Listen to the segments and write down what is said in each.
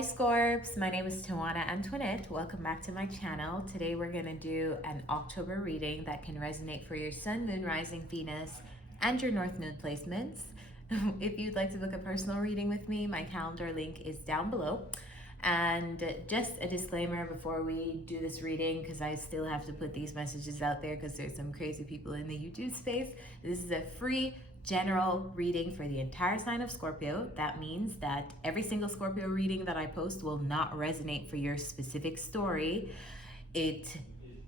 Hi Scorps, my name is tawanantoinette. Welcome back to my channel. Today we're going to do an October reading that can resonate for your Sun, Moon, Rising, Venus, and your North Node placements. If you'd like to book a personal reading with me, my calendar link is down below. And just a disclaimer before we do this reading, because I still have to put these messages out there because there's some crazy people in the YouTube space. This is a free general reading for the entire sign of Scorpio. That means that every single Scorpio reading that I post will not resonate for your specific story. It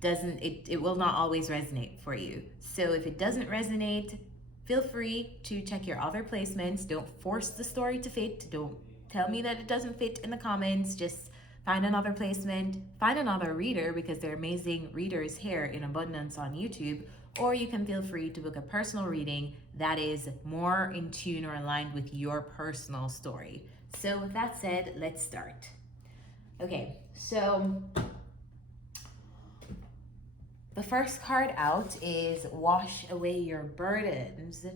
will not always resonate for you. So if it doesn't resonate, feel free to check your other placements. Don't force the story to fit. Don't tell me that it doesn't fit in the comments. Just find another placement, find another reader, because there are amazing readers here in abundance on YouTube. Or you can feel free to book a personal reading that is more in tune or aligned with your personal story. So with that said, let's start. Okay, so the first card out is Wash Away Your Burdens.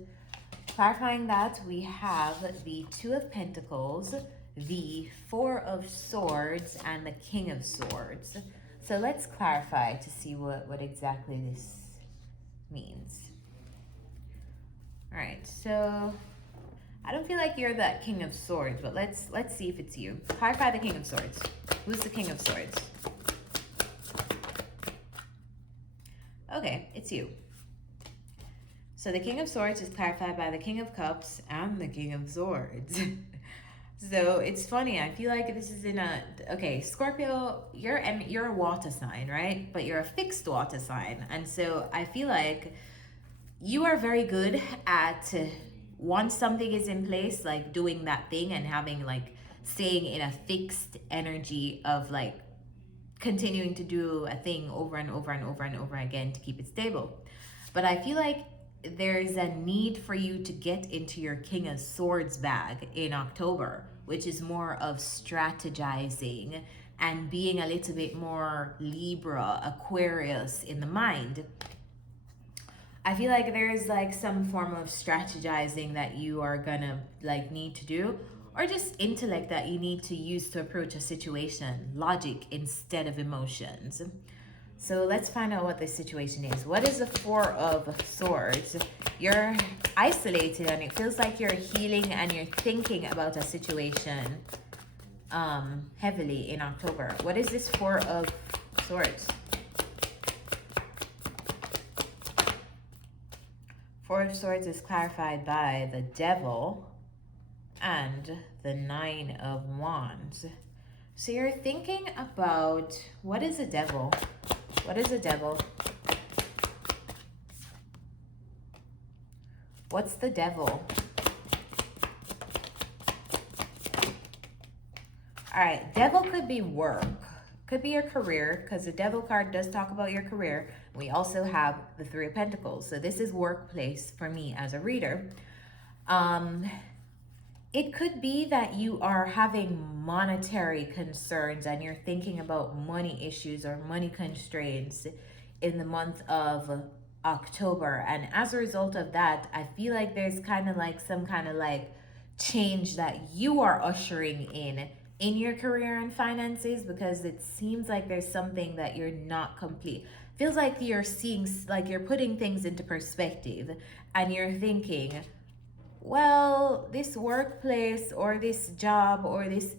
Clarifying that, we have the Two of Pentacles, the Four of Swords, and the King of Swords. So let's clarify to see what exactly this means. All right, so I don't feel like you're that King of Swords, but let's see if it's you. Clarify the King of Swords. Who's the King of Swords? Okay, it's you. So the King of Swords is clarified by the King of Cups and the King of Swords. So it's funny, I feel like this is in a, okay, Scorpio, you're a water sign, right? But you're a fixed water sign. And so I feel like you are very good at, once something is in place, like doing that thing and having like, staying in a fixed energy of like continuing to do a thing over and over and over and over again to keep it stable. But I feel like there's a need for you to get into your King of Swords bag in October, which is more of strategizing and being a little bit more Libra, Aquarius in the mind. I feel like there's like some form of strategizing that you are gonna like need to do, or just intellect that you need to use to approach a situation, logic instead of emotions. So let's find out what the situation is. What is the Four of Swords? You're isolated and it feels like you're healing and you're thinking about a situation heavily in October. What is this Four of Swords? Four of Swords is clarified by the Devil and the Nine of Wands. So you're thinking about, what is a devil? What is a devil? What's the devil? All right, devil could be work, could be your career, because the devil card does talk about your career. We also have the Three of Pentacles. So this is workplace for me as a reader. It could be that you are having monetary concerns and you're thinking about money issues or money constraints in the month of October. And as a result of that, I feel like there's kind of like some kind of like change that you are ushering in your career and finances, because it seems like there's something that you're not complete. Feels like you're seeing, like you're putting things into perspective and you're thinking, well, this workplace or this job or this,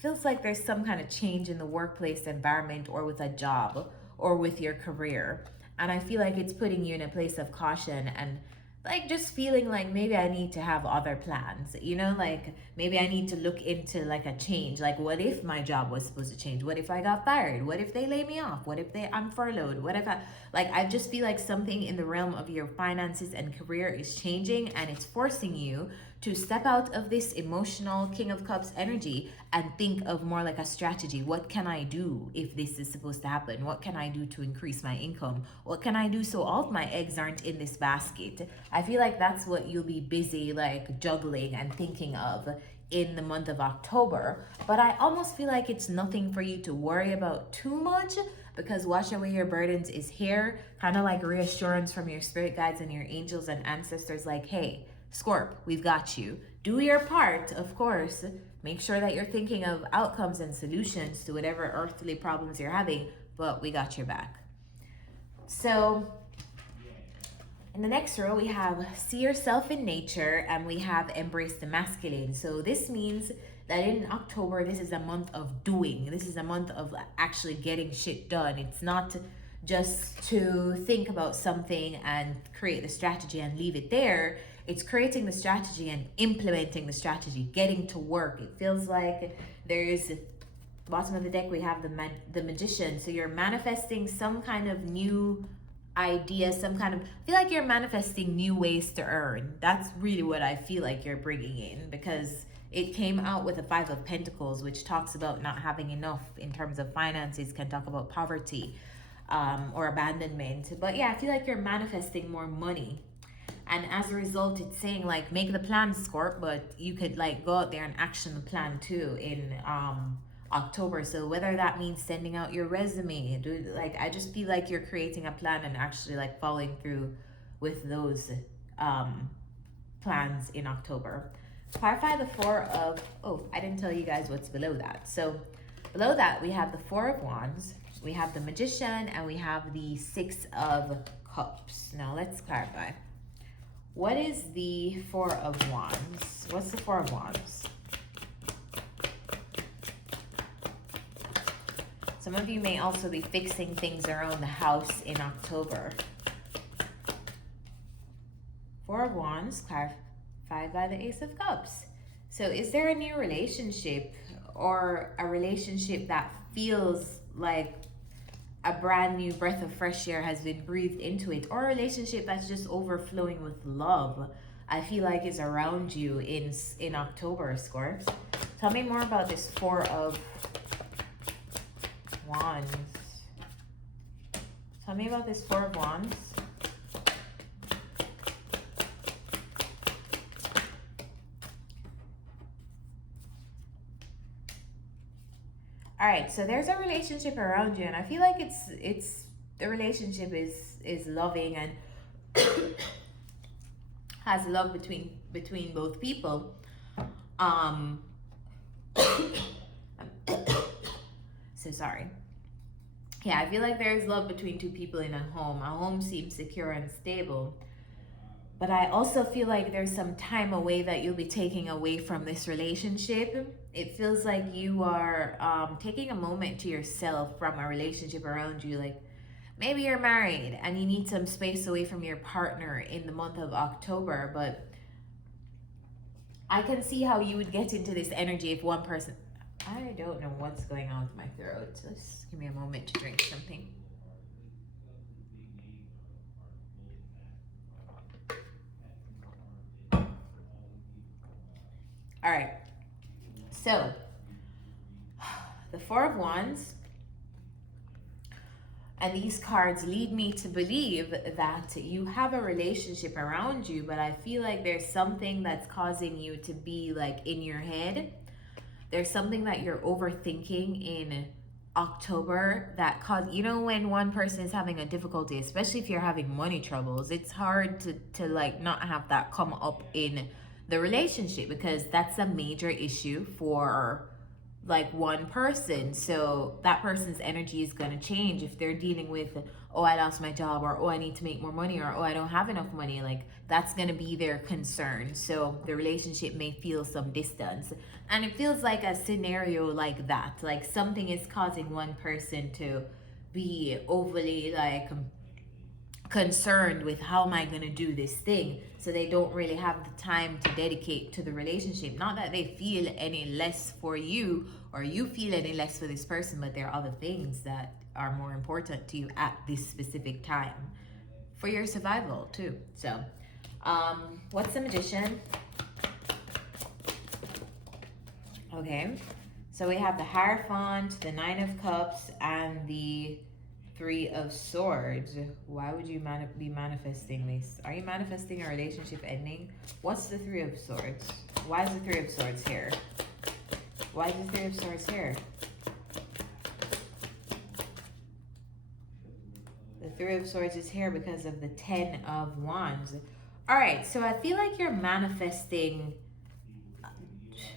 feels like there's some kind of change in the workplace environment or with a job or with your career. And I feel like it's putting you in a place of caution and like just feeling like maybe I need to have other plans, you know, like maybe I need to look into like a change. Like, what if my job was supposed to change? What if I got fired? What if they lay me off? What if I'm furloughed? What if I just feel like something in the realm of your finances and career is changing, and it's forcing you to step out of this emotional King of Cups energy and think of more like a strategy. What can I do if this is supposed to happen? What can I do to increase my income? What can I do so all of my eggs aren't in this basket? I feel like that's what you'll be busy like juggling and thinking of in the month of October. But I almost feel like it's nothing for you to worry about too much, because Wash Away Your Burdens is here, kind of like reassurance from your spirit guides and your angels and ancestors, like, hey, Scorp, we've got you. Do your part, of course, Make sure that you're thinking of outcomes and solutions to whatever earthly problems you're having, but we got your back. So in the next row, we have see yourself in nature, and we have embrace the masculine. So this means that in October, this is a month of doing. This is a month of actually getting shit done. It's not just to think about something and create the strategy and leave it there. It's creating the strategy and implementing the strategy, getting to work. It feels like there's, bottom of the deck, we have the magician. So you're manifesting some kind of new idea, some kind of, I feel like you're manifesting new ways to earn. That's really what I feel like you're bringing in, because it came out with a 5 of Pentacles, which talks about not having enough in terms of finances, can talk about poverty or abandonment. But yeah, I feel like you're manifesting more money. And as a result, it's saying like, make the plan, Scorp, but you could like go out there and action the plan too in October. So whether that means sending out your resume, I just feel like you're creating a plan and actually like following through with those plans in October. Clarify the 4 of, oh, I didn't tell you guys what's below that. So below that, we have the 4 of Wands, we have the Magician, and we have the 6 of Cups. Now let's clarify. What is the 4 of Wands? What's the 4 of Wands? Some of you may also be fixing things around the house in October. 4 of Wands, clarified by the Ace of Cups. So is there a new relationship, or a relationship that feels like a brand new breath of fresh air has been breathed into it, or a relationship that's just overflowing with love, I feel like is around you in October, Scorps? Tell me more about this 4 of Wands. Tell me about this 4 of Wands. All right, so there's a relationship around you, and I feel like it's the relationship is loving and has love between both people. So sorry. Yeah, I feel like there's love between 2 people in a home. A home seems secure and stable. But I also feel like there's some time away that you'll be taking away from this relationship. It feels like you are taking a moment to yourself from a relationship around you. Like maybe you're married and you need some space away from your partner in the month of October. But I can see how you would get into this energy if one person... I don't know what's going on with my throat. Just give me a moment to drink something. All right, so the 4 of Wands, and these cards lead me to believe that you have a relationship around you, but I feel like there's something that's causing you to be like in your head. There's something that you're overthinking in October that cause, you know, when one person is having a difficulty, especially if you're having money troubles, it's hard to like not have that come up in the relationship, because that's a major issue for like one person. So that person's energy is going to change if they're dealing with, oh, I lost my job, or oh, I need to make more money, or oh, I don't have enough money. Like that's going to be their concern. So the relationship may feel some distance, and it feels like a scenario like that, like something is causing one person to be overly like concerned with how am I going to do this thing, so they don't really have the time to dedicate to the relationship. Not that they feel any less for you or you feel any less for this person, but there are other things that are more important to you at this specific time for your survival too. So what's the Magician? Okay, so we have the Hierophant, the 9 of Cups, and the 3 of Swords. Why would you be manifesting this? Are you manifesting a relationship ending? What's the 3 of Swords? Why is the 3 of Swords here? Why is the 3 of Swords here? The 3 of Swords is here because of the 10 of Wands. All right, so I feel like you're manifesting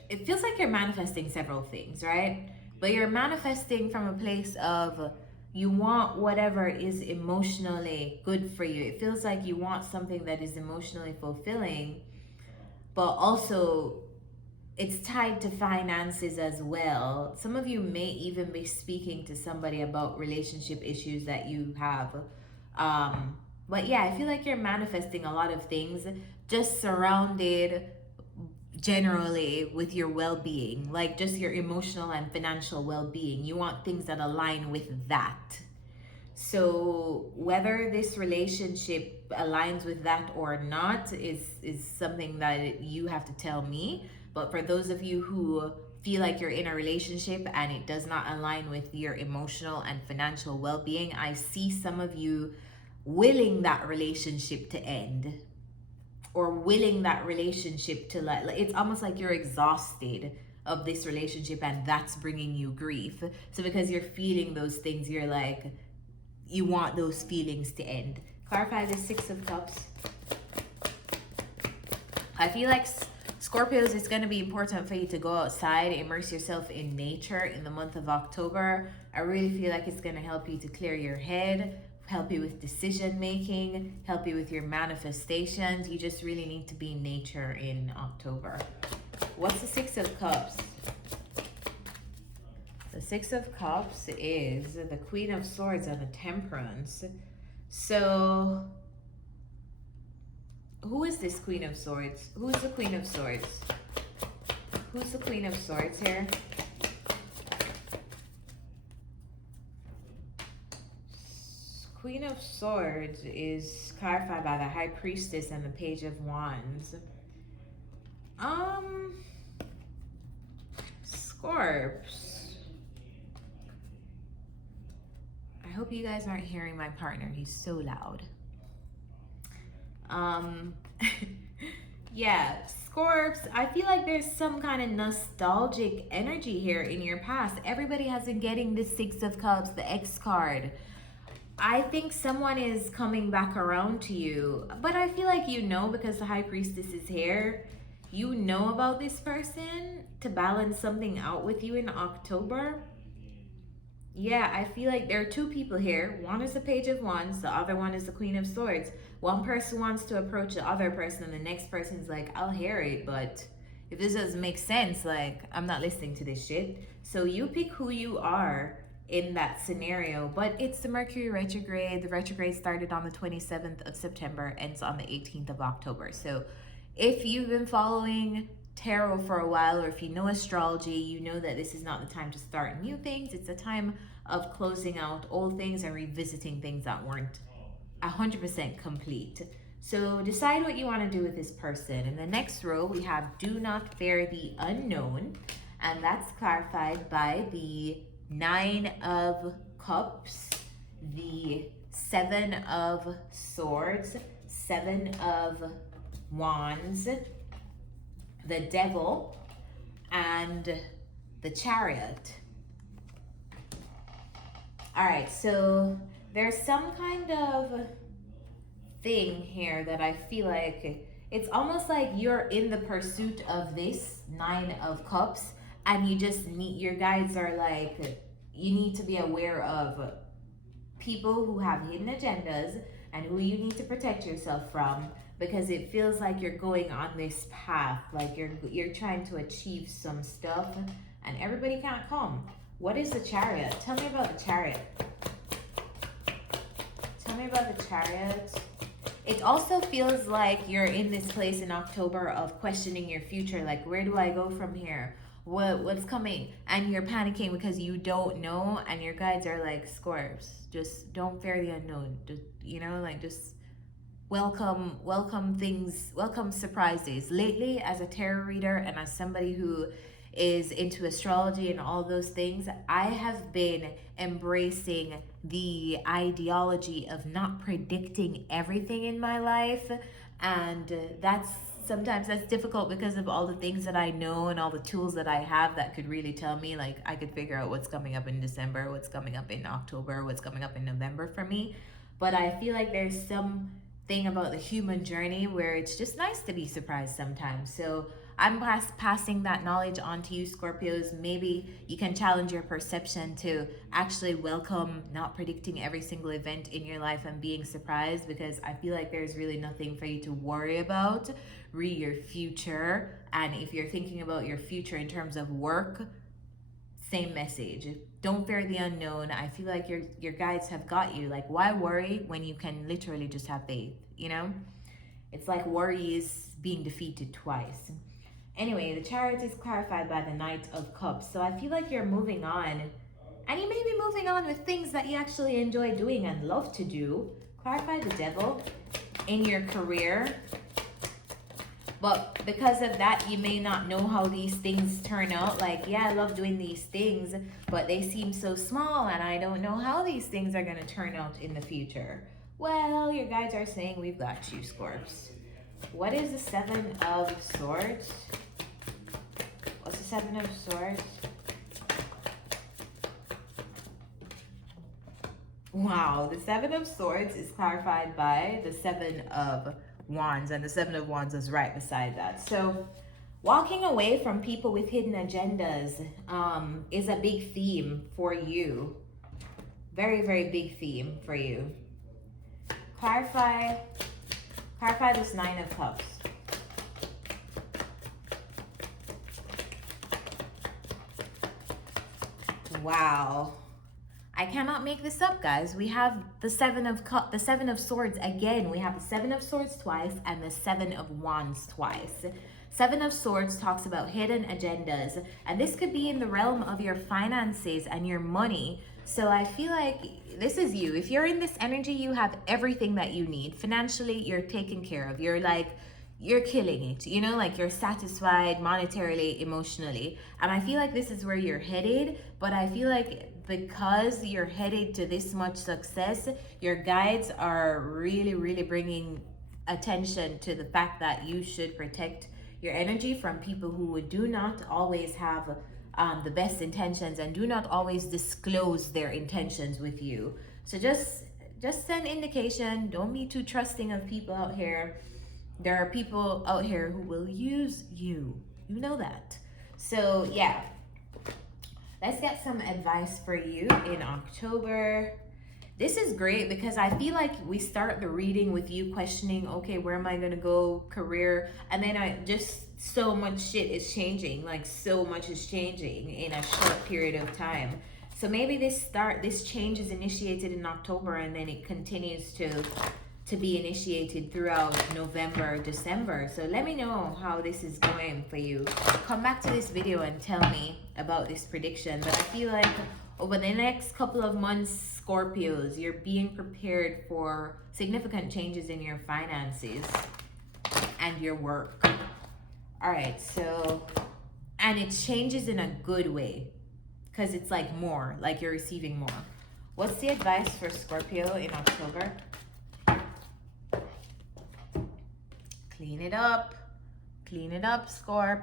it feels like you're manifesting several things, right? But you're manifesting from a place of you want whatever is emotionally good for you. It feels like you want something that is emotionally fulfilling, but also it's tied to finances as well. Some of you may even be speaking to somebody about relationship issues that you have. But yeah, I feel like you're manifesting a lot of things just surrounded generally with your well-being, like just your emotional and financial well-being. You want things that align with that. So whether this relationship aligns with that or not is something that you have to tell me. But for those of you who feel like you're in a relationship and it does not align with your emotional and financial well-being, I see some of you willing that relationship to end, or willing that relationship to like it's almost like you're exhausted of this relationship and that's bringing you grief. So because you're feeling those things, you're like, you want those feelings to end. Clarify the Six of Cups. I feel like Scorpios, it's going to be important for you to go outside, immerse yourself in nature in the month of October. I really feel like it's going to help you to clear your head, help you with decision making, help you with your manifestations. You just really need to be in nature in October. What's the Six of Cups? The Six of Cups is the Queen of Swords and the Temperance. So, who is this Queen of Swords? Who is the Queen of Swords? Who's the Queen of Swords here? Queen of Swords is clarified by the High Priestess and the Page of Wands. Scorps. I hope you guys aren't hearing my partner. He's so loud. Yeah, Scorps, I feel like there's some kind of nostalgic energy here in your past. Everybody has been getting the Six of Cups, the X card. I think someone is coming back around to you, but I feel like you know, because the High Priestess is here, you know about this person to balance something out with you in October. Yeah, I feel like there are two people here. One is the Page of Wands, the other one is the Queen of Swords. One person wants to approach the other person and the next person's like, I'll hear it, but if this doesn't make sense, like, I'm not listening to this shit. So you pick who you are in that scenario. But it's the Mercury retrograde. The retrograde started on the 27th of September, ends on the 18th of October. So if you've been following tarot for a while, or if you know astrology, you know that this is not the time to start new things. It's a time of closing out old things and revisiting things that weren't 100% complete. So decide what you want to do with this person. In the next row, we have Do Not Fear the Unknown, and that's clarified by the Nine of Cups, the Seven of Swords, Seven of Wands, the Devil, and the Chariot. All right, so there's some kind of thing here that I feel like it's almost like you're in the pursuit of this Nine of Cups, and you just need, your guides are like, you need to be aware of people who have hidden agendas and who you need to protect yourself from, because it feels like you're going on this path, like you're trying to achieve some stuff and everybody can't come. What is the Chariot? Tell me about the Chariot. Tell me about the Chariot. It also feels like you're in this place in October of questioning your future, like, where do I go from here? What's coming? And you're panicking because you don't know, and your guides are like, Scorps, just don't fear the unknown. Just, you know, like, just welcome things, welcome surprises. Lately, as a tarot reader and as somebody who is into astrology and all those things, I have been embracing the ideology of not predicting everything in my life, and sometimes that's difficult because of all the things that I know and all the tools that I have that could really tell me, like, I could figure out what's coming up in December, what's coming up in October, what's coming up in November for me. But I feel like there's some thing about the human journey where it's just nice to be surprised sometimes. So I'm passing that knowledge on to you, Scorpios. Maybe you can challenge your perception to actually welcome not predicting every single event in your life and being surprised, because I feel like there's really nothing for you to worry about. Read your future. And if you're thinking about your future in terms of work, same message. Don't fear the unknown. I feel like your guides have got you. Like, why worry when you can literally just have faith, you know? It's like worry is being defeated twice. Anyway, the Chariot is clarified by the Knight of Cups. So I feel like you're moving on. And you may be moving on with things that you actually enjoy doing and love to do. Clarify the Devil in your career. But because of that, you may not know how these things turn out. Like, yeah, I love doing these things, but they seem so small and I don't know how these things are going to turn out in the future. Well, your guides are saying we've got you, Scorps. What is the Seven of Swords? What's the Seven of Swords? Wow, the Seven of Swords is clarified by the Seven of Wands, and the Seven of Wands is right beside that. So walking away from people with hidden agendas is a big theme for you. Very, very big theme for you. Clarify this Nine of Cups. Wow. I cannot make this up, guys. We have the Seven of Swords again. We have the Seven of Swords twice and the Seven of Wands twice. Seven of Swords talks about hidden agendas, and this could be in the realm of your finances and your money. So I feel like this is you. If you're in this energy, you have everything that you need. Financially, you're taken care of. You're killing it, you know, like you're satisfied monetarily, emotionally. And I feel like this is where you're headed, but I feel like because you're headed to this much success, your guides are really, really bringing attention to the fact that you should protect your energy from people who do not always have the best intentions and do not always disclose their intentions with you. So just send indication. Don't be too trusting of people out here. There are people out here who will use you. You know that. So yeah, let's get some advice for you in October. This is great because I feel like we start the reading with you questioning, okay, where am I going to go, career? And then so much shit is changing. Like so much is changing in a short period of time. So maybe this change is initiated in October and then it continues to be initiated throughout November, December. So let me know how this is going for you. Come back to this video and tell me about this prediction. But I feel like over the next couple of months, Scorpios, you're being prepared for significant changes in your finances and your work. All right, so, and it changes in a good way because it's like more, like you're receiving more. What's the advice for Scorpio in October? Clean it up, Scorp.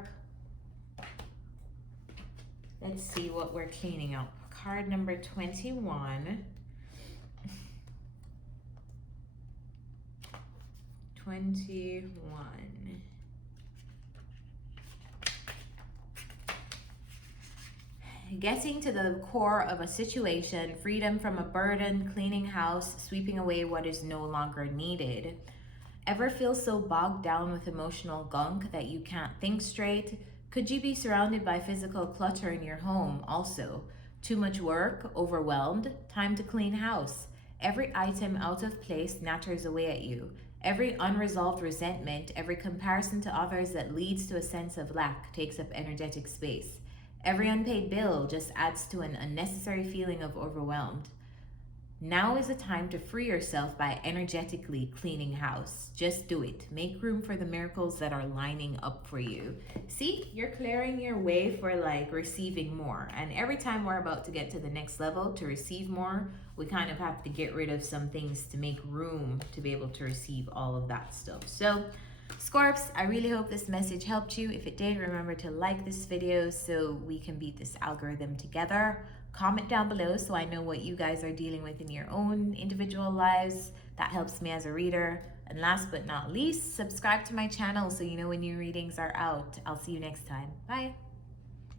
Let's see what we're cleaning up. Card number 21. 21. Getting to the core of a situation, freedom from a burden, cleaning house, sweeping away what is no longer needed. Ever feel so bogged down with emotional gunk that you can't think straight? Could you be surrounded by physical clutter in your home also? Too much work, overwhelmed, time to clean house. Every item out of place natters away at you. Every unresolved resentment, every comparison to others that leads to a sense of lack takes up energetic space. Every unpaid bill just adds to an unnecessary feeling of overwhelmed. Now is the time to free yourself by energetically cleaning house. Just do it. Make room for the miracles that are lining up for you. See, you're clearing your way for like receiving more. And every time we're about to get to the next level to receive more, we kind of have to get rid of some things to make room to be able to receive all of that stuff. So Scorps, I really hope this message helped you. If it did, remember to like this video so we can beat this algorithm together. Comment down below so I know what you guys are dealing with in your own individual lives. That helps me as a reader. And last but not least, subscribe to my channel so you know when new readings are out. I'll see you next time. Bye.